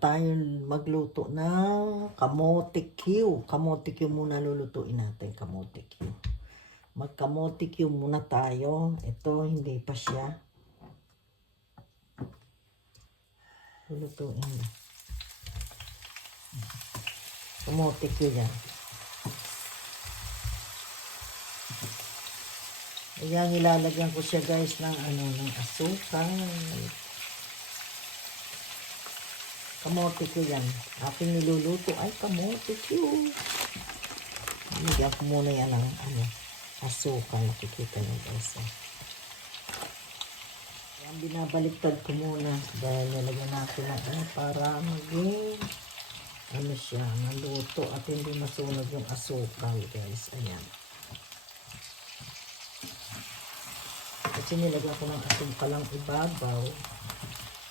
tayo magluto ng kamote Q. Kamote Q muna lulutuin natin, kamote Q. Mag-kamote Q muna tayo. Ito, hindi pa siya. Lulutuin. Kamote Q yan. Ayan, ilalagyan ko siya guys ng ng asukal. Kamote ko yan. Aking niluluto ay kamote ko. Lagyan ko muna yan ng asukal. Nakikita nyo guys. Ayan, binabaliktad ko muna. Dahil nilagyan natin ng para maging siya, maluto at hindi masunog yung asukal guys. Ayan. Kasi nilagyan ko ng asukal lang ibabaw.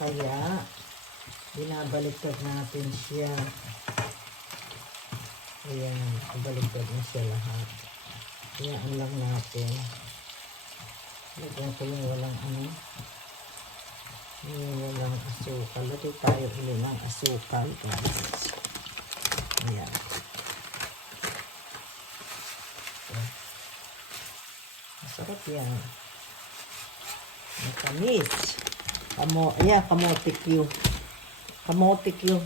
Kaya binabaliktad natin siya. Ayan, baliktad na siya lahat. Ayan lang natin. Lagyan ko yung walang yung walang asukal. Lagay tayo ulit ng asukal guys. Ayan. Masarap yan. Matamis. Ayan, kamote Q. Kamote Q.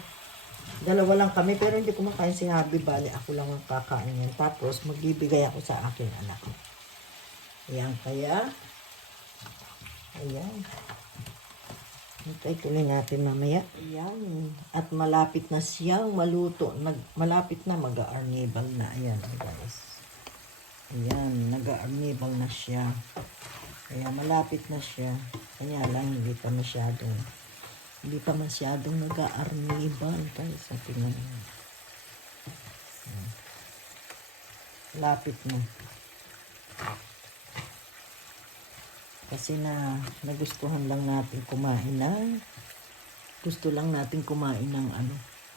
Dalawa lang kami, pero hindi kumakain si Habi. Bali, ako lang ang kakain yan. Tapos, magbibigay ako sa aking anak. Ayan, kaya. Ayan. Hintay tuloy natin mamaya. Ayan. At malapit na siyang maluto. Malapit na mag-aarnibal na. Ayan, guys. Ayan, nag-aarnibal na siya. Kaya malapit na siya. Kaya lang, hindi pa masyadong nag-aarnibal guys. Sa tingnan mo. Lapit na. Kasi nagustuhan lang natin kumain gusto lang natin kumain ng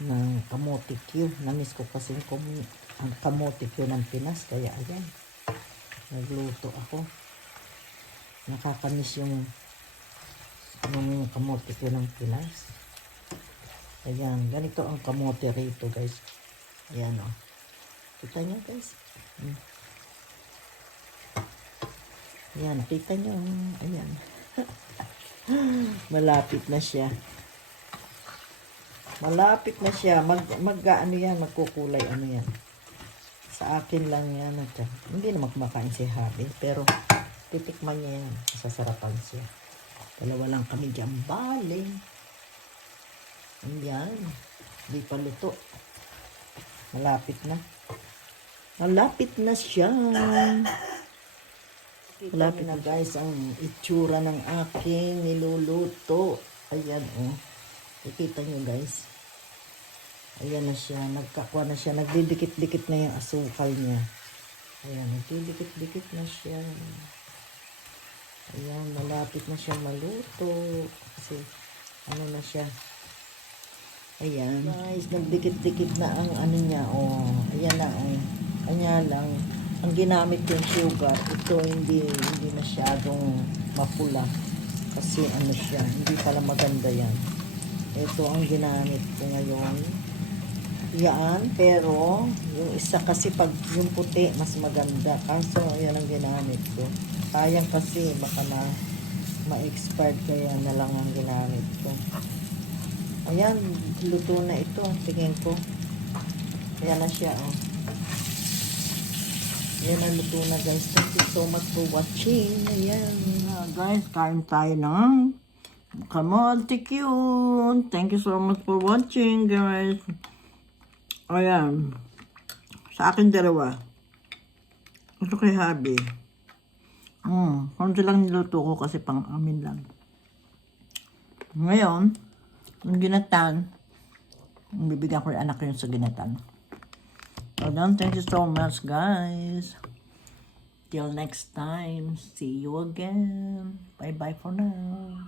ng kamote Q. Namiss ko kasi ang kamote Q ng Pinas. Kaya ayan, nagluto ako. Nakakamiss yung kamote ko ng Pinas. Ayan, ganito ang kamote rito guys. Ayan o. Kita nyo guys. Ayan, kita nyo. Ayan. Malapit na siya. Malapit na siya. Magkukulay yan. Sa akin lang yan. Hindi naman kumakain si Habi. Pero titikman niya yan. Sasarapan siya. Dalawa lang kami dyan. Bale. Ayan. Di pa luto. Malapit na. Malapit na siya. Malapit na guys ang itsura ng aking niluluto. Ayan Ikita nyo guys. Ayan na siya. Nagkakwa na siya. Nagdidikit-dikit na yung asukal niya. Ayan. Nagdidikit-dikit na siya. Ayan, malapit na siya maluto. Kasi, na siya. Ayan. Guys, nagdikit-dikit na ang niya. Ayan na, Kanya lang, ang ginamit yung sugar, ito hindi masyadong mapula. Kasi siya, hindi pala maganda yan. Ito ang ginamit ko ngayon. Yan, pero, yung isa kasi pag yung puti, mas maganda. Kaso, ayan ang ginamit ko. Sayang kasi baka ma-expired kaya na lang ang ginamit ko. Ayan, luto na ito. Tingin ko. Ayan na siya. Ayan na, luto na guys. Thank you so much for watching. Ayan. Guys, kain tayo ng kamote Q. Thank you so much for watching guys. Ayan. Sa akin dalawa. Ito kay Habi. Konti lang niluto ko kasi pang amin lang. Ngayon, yung ginatan, bibigyan ko yung anak ko yun sa ginatan. So then, thank you so much guys. Till next time, see you again. Bye bye for now.